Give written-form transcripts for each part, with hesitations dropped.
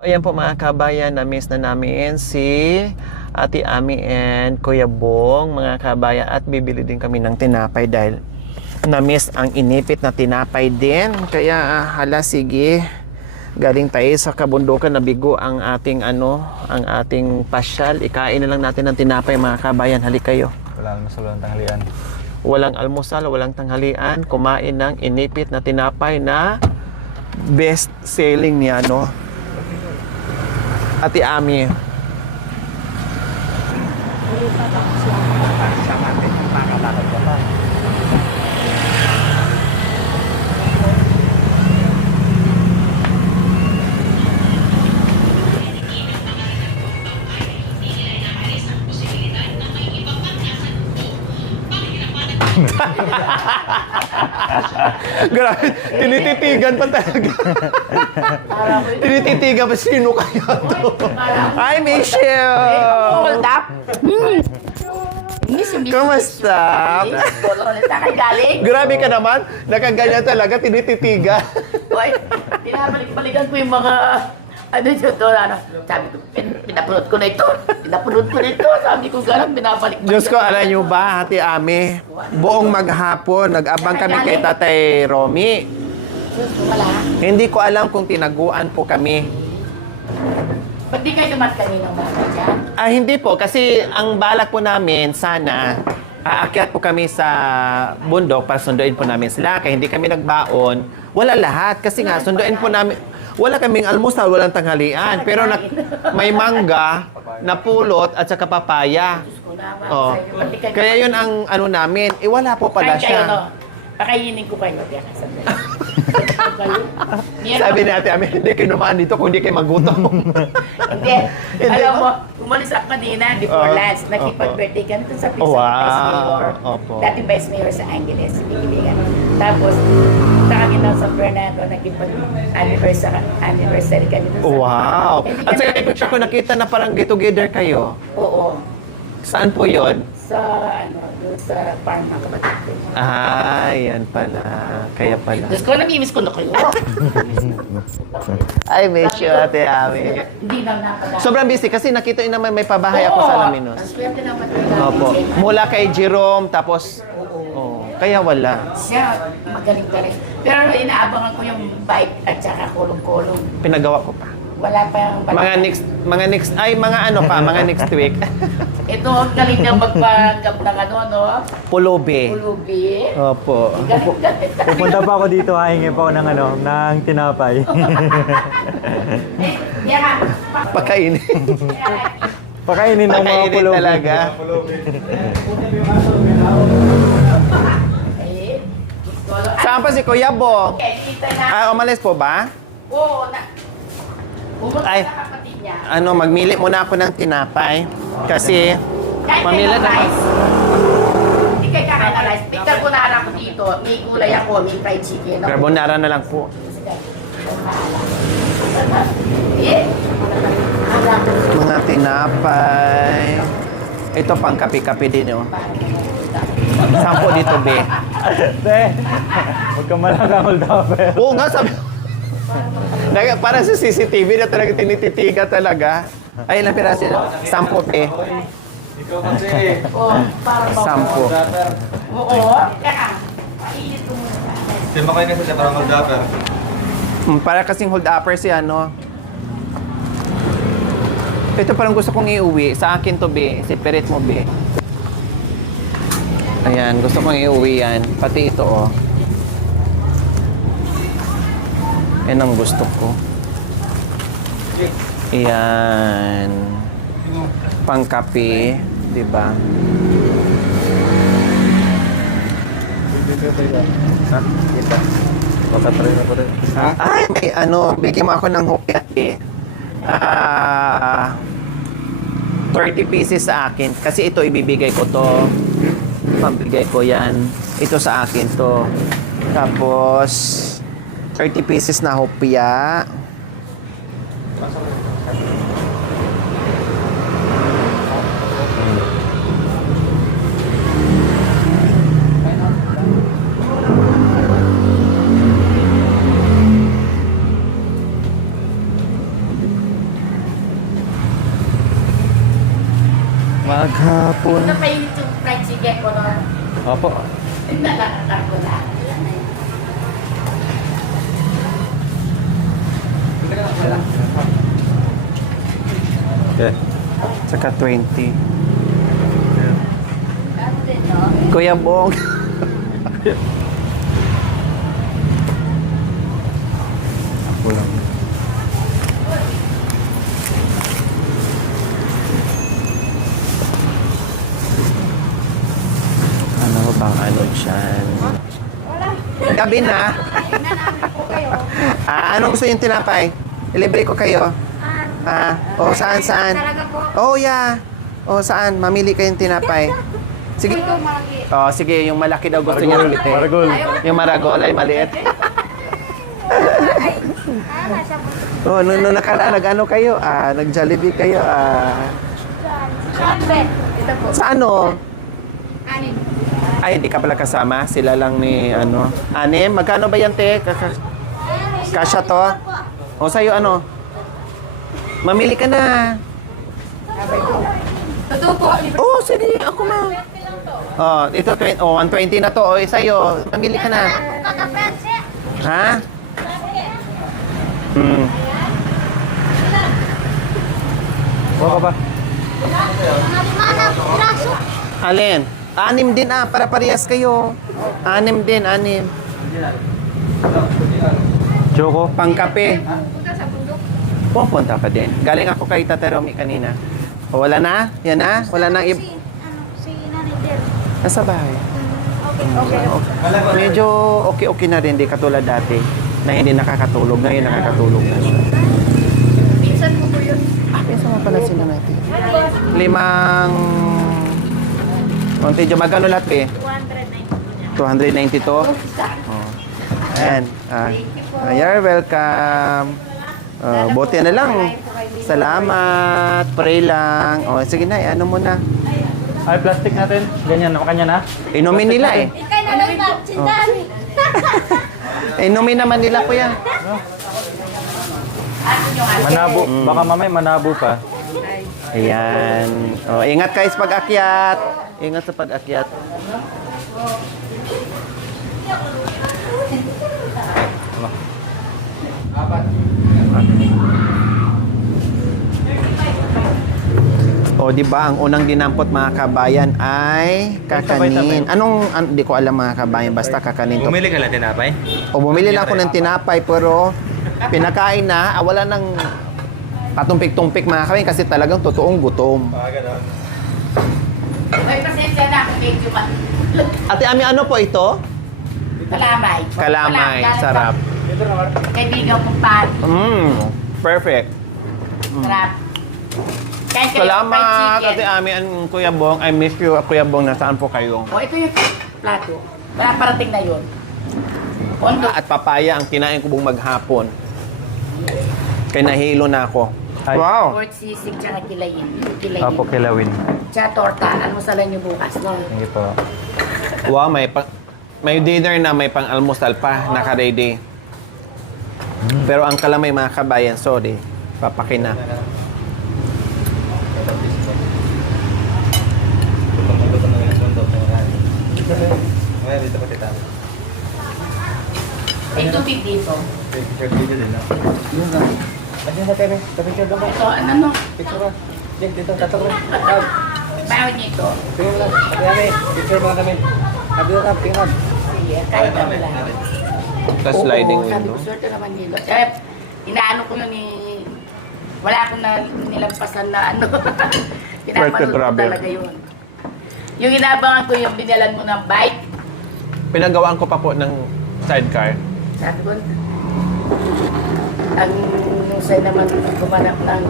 Ayan po mga kabayan, na-miss na namin si Ate Ami and Kuya Bong, mga kabayan, at bibili din kami ng tinapay dahil na-miss ang inipit na tinapay din. Kaya hala, sige, galing tayo sa kabundukan, nabigo ang ating ang ating pasyal. Ikain na lang natin ng tinapay mga kabayan. Halik kayo. Walang almusal, walang tanghalian. Walang almusal, walang tanghalian. Kumain ng inipit na tinapay na best selling niya, no? Ate Ami. Grabe, tinititigan pa talaga. Tinititigan pa, sino kaya to? Hi, Michelle! Hold up. Miss. Kamusta? Saan galing? Grabe ka naman, nakaganyan talaga, tinititigan. Uy, pinabalik-balikan ko yung mga... Ano yun doon, sabi ko, pinapulot ko na ito. Pinapulot ko na ito. Sabi ko, garang pinabalik-balikan. Diyos ko, alam nyo ba, Ate Ami, buong maghapon, nag-abang kami kay Tatay Romy. Wala. Hindi ko alam kung tinaguan po kami. Ba't di kayo dumat kaninang mga dyan? Hindi po, kasi ang balak po namin, sana, aakyat po kami sa bundok para sunduin po namin sila. Kaya hindi kami nagbaon. Wala lahat, kasi nga, sunduin po namin. Wala kaming almusal, walang tanghalian. Pero may mangga, napulot, at saka papaya. Oh. Kaya yun ang namin. Wala po pala Kain kayo, siya. no? Pakainin ko kayo. Kaya kasabay. Sabi natin, hindi kayo naman dito kung hindi kayo magutom. Hindi. Alam mo, umalis ako kanina before lunch. Nakipag-birthday ka sa Pizza Vice Mayor. Dati Vice Mayor sa Angeles. Bibiligan. Tapos, sa kami na San Fernando, nakipag-anniversary kami doon sa... Wow! At saka picture ko nakita na parang get-together kayo. Oo. Saan po yon? Sa, doon sa farm ng kapatid ko. Yan pala. Kaya pala. Diyos ko, namimiss ko na kayo. I miss you, Ate Ami. Hindi na nakakala. Sobrang busy kasi nakita nyo naman may pabahay ako sa Ang Alaminos. swerte naman Opo. Mula kay Jerome, tapos... kaya wala. Siya, magaling ka rin. Pero inaabangan ko yung bike at saka kulong-kulong. Pinagawa ko pa. Wala pa yung... Mga next next week. Ito, ang galing niya magpanggap ng no? Pulubi. Pulubi. Opo. Galing. Pupunta pa ako dito, hahingi pa ako ng tinapay. Yan. Pagkainin. Pakainin ng mga Pagkainin pulubi. talaga. Saan pa si Kuya Bo? Umalis po ba? Oo, pumunta Ay. sa kapatid niya. Magmili muna ako ng tinapay. Kasi, Kahit mamili may na. rice. Hindi kayo kakain ng rice. Picture ko na ko dito. May gulay ako, may fried chicken. Carbonara na lang po. Eh, Mga tinapay. Ito pang kape-kape din, oh. Sampo dito, be. Te, huwag ka malaka hold upper. Oo nga, sabi. Para sa CCTV na talaga tinititiga talaga. Ay, ilang piraso yun? 10, be. parang Sampo. Oo. Kaya, mainit ko muna. Sino kayo nasa parang hold upper? Para kasing hold upper si Ito parang gusto kong iuwi. Sa akin to, be. Separate mo, be. Ayan, gusto kong iuwi yan. Pati ito, oh. Yan ang gusto ko. Ayan. Pangkape, di ba? Ha? Kita. Makatry na ko rin. Ha? Ay, may bigyan mo ako ng hukyate. 30 pieces sa akin. Kasi ito, ibibigay ko to. Pambigay ko yan. Ito sa akin to. Tapos, 30 pieces na hopya. Maghapon. Ito pa yung fried chicken ko, no? Opo. Nalakakar ko na. Okay. Tsaka 20. Kuya Bong. Ako lang. Ano bang ano dyan? Gabi na. Anong gusto yung tinapay? Ilibre ko kayo. Saan? Oh, yeah. Saan? Mamili kayong tinapay. Sige. Sige, yung malaki daw gusto niya. Maragol. Yung maragol ay maliit. Nung nakaraan, nag-ano kayo? Nag-Jollibee kayo? Ito po. Sa ano? Anin. Ay, hindi ka pala kasama. Sila lang ni ano. Anim? Magkano ba yan, te? Kasya to? O, sa'yo ano? Mamili ka na. Totoo po. Oh, sige. Ako na. Ito, 120 na to. O, sa'yo. Mamili ka na. Ha? Buka ba? Alin? Anim din para parehas kayo. Anim din. Choco. Pangkape. Pupunta pa din. Galing ako kay Tata Romy kanina. Wala na? Yan na? Wala na? Si Nanay Del. Nasa bahay. Okay. Medyo okay na rin. Di katulad dati na hindi nakakatulog. Ngayon nakakatulog na siya. Minsan mo po yun. Pinsa nga pala sila natin. 5... Montejo, magkano lahat eh? 292. Ayan. You're welcome. Buti na lang. Salamat. Pray lang. Sige na, ano muna. Ay, plastic natin. Ganyan, kanya na. Inumin nila eh. Ikay na lang ba? Sindali. Inumin naman nila kuya. Manabo. Baka mamay manabo pa. Ayan. Ingat kayo sa pag-akyat. Ingat sa pag-akyat. Di ba ang unang dinampot mga kabayan ay kakanin. Di ko alam mga kabayan, basta kakanin to. Bumili ka lang tinapay? Bumili lang ako ng tinapay pero pinakain na, wala nang patumpik-tumpik mga kabayan kasi talagang totoong gutom. Gano'n. Ay, pasensya na. Medyo ba? Ate Ami, ano po ito? Kalamay. Kalamay, sarap. Kaibigan kong pan. Perfect. Sarap. Kahit kayo Salamat, fried Ate chicken. Ami and Kuya Bong. I miss you, Kuya Bong. Nasaan po kayo? Ito yung plato. Wala parating na yun. Pondo. At papaya ang kinain ko buong maghapon. Kaya nahilo na ako. Hi. Wow! Pork sisig tsaka kilayin. Apo kilawin. Tsaka torta. Almusalan nyo bukas, no? Hindi po. Wow, may dinner na, may pang-almusal pa, naka-ready. Pero ang kalamay mga kabayan, sorry, papakin na. Dito pa kita. Ay, tubig dito. Video din na. Ayun na tayo. Tapicture daw. Ito, ano? Picture ba? Dito, tatak rin. Bawal nyo ito. Tingnan mo lang. Kaya picture mga kami. Sabi na tingnan. Sige, kahit ano lang. Tapos sliding Sabi window. ko, swerte naman nilo. Kaya, inaano ko yun wala akong nilampasan na ano. Pinapanood ko grabe. talaga yun. Yung inabangan ko yung binalan mo ng bike. Pinagawaan ko pa po ng sidecar. Sabi ko, ang sa'yo naman gumanap ng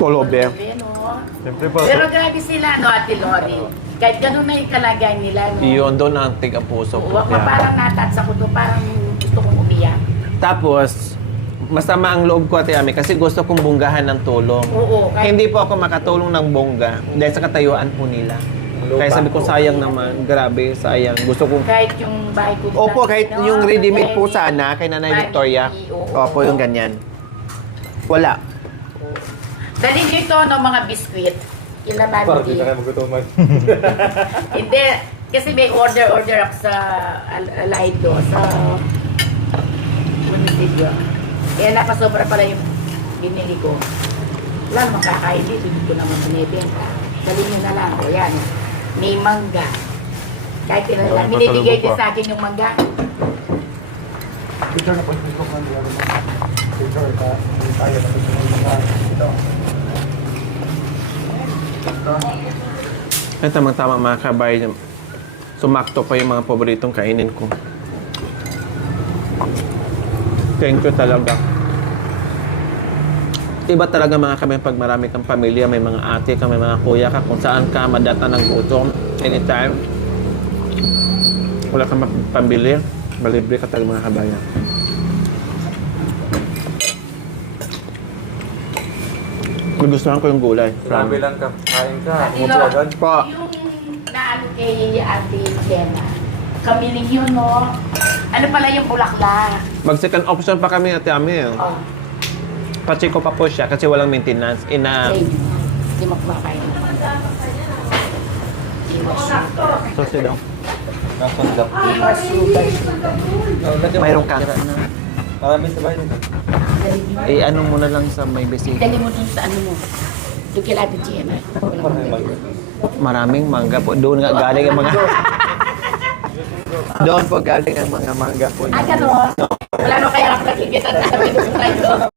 Polobe. no? Siyempre po. Pero grabe sila, no, Ate Lori. Kahit ganun na yung kalagayan nila, no? Yun, doon ang tiga puso ko. Huwag parang natatsa ko to, parang gusto kong umiyak. Tapos, masama ang loob ko, Ate Ami, kasi gusto kong bunggahan ng tulong. Oo, kahit Hindi po ako makatulong ng bongga dahil sa katayuan po nila. Kaya sabi ko, sayang naman. Grabe, sayang. Gusto kong... kahit yung bahay ko. Opo, kahit no? yung ready-made po Ready. sana kay Nanay Ready, Victoria. oo. Opo, yung ganyan. Wala. Dali nyo ito, no, mga biskwit. Ilaman Parang di na kayo magutuman. Hindi, kasi may order ako sa Lido, sa munisipyo. Kaya nakasobra pala yung binili ko. Wala namang kakain dito, hindi ko naman binibenta. Dali nyo na lang, o yan. May mangga. Kahit ilan lang, binibigay din sa akin yung mangga. Picture na po yung Facebook ng diyan. Picture ka. Hindi tayo na picture ng mga ito. Ay, tamang-tama mga kabayan. Sumakto pa yung mga paboritong kainin ko. Thank you talaga. Iba talaga mga kabayan pag marami kang pamilya, may mga ate ka, may mga kuya ka, kung saan ka madata ng gutom, anytime. Wala kang pambili, malibre ka talaga mga kabayan. Gugustuhan ko yung gulay. Grabe lang ka. Kain ka. Ate Umupo Lo, agad. Po. yung naano kay Ate Jenna, kamiling yun, no? Ano pala yung bulaklak? Mag-second option pa kami, Ate Ami. Oh, Pachiko pa po siya kasi walang maintenance. say, hindi magpapakain naman. Hindi mo sugar. Susi daw. Nasundap. Hindi mo sugar. Mayroon ka. Marami sa bahay nito. Eh, ano muna lang sa may bisita. Dali mo dun sa ano mo. Doon kay Ate Jenna. Marami mag- Maraming mangga po. Doon nga galing ang mga... Doon po galing ang mga mangga po. Ah, gano'n? Wala na kaya ako nakikita sa sabi ko tayo.